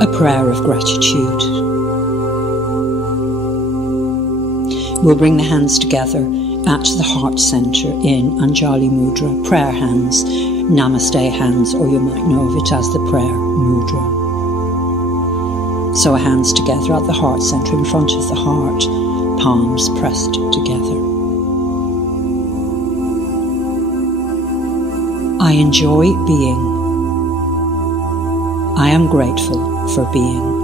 A prayer of gratitude. We'll bring the hands together at the heart center in Anjali Mudra, prayer hands, Namaste hands, or you might know of it as the prayer mudra. So our hands together at the heart center in front of the heart, palms pressed together. I enjoy being. I am grateful for being.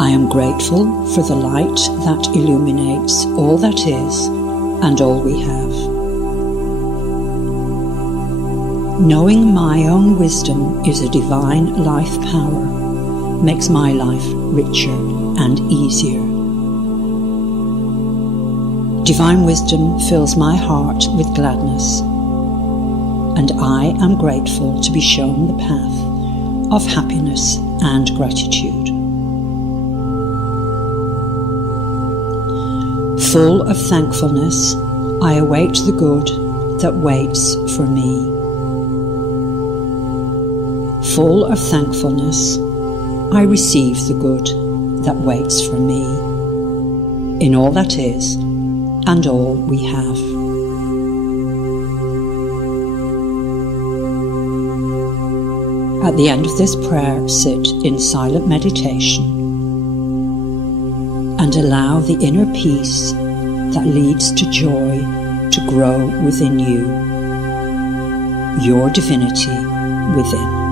I am grateful for the light that illuminates all that is and all we have. Knowing my own wisdom is a divine life power makes my life richer and easier. Divine wisdom fills my heart with gladness, and I am grateful to be shown the path of happiness and gratitude. Full of thankfulness, I await the good that waits for me. Full of thankfulness, I receive the good that waits for me in all that is and all we have. At the end of this prayer, sit in silent meditation and allow the inner peace that leads to joy to grow within you, your divinity within.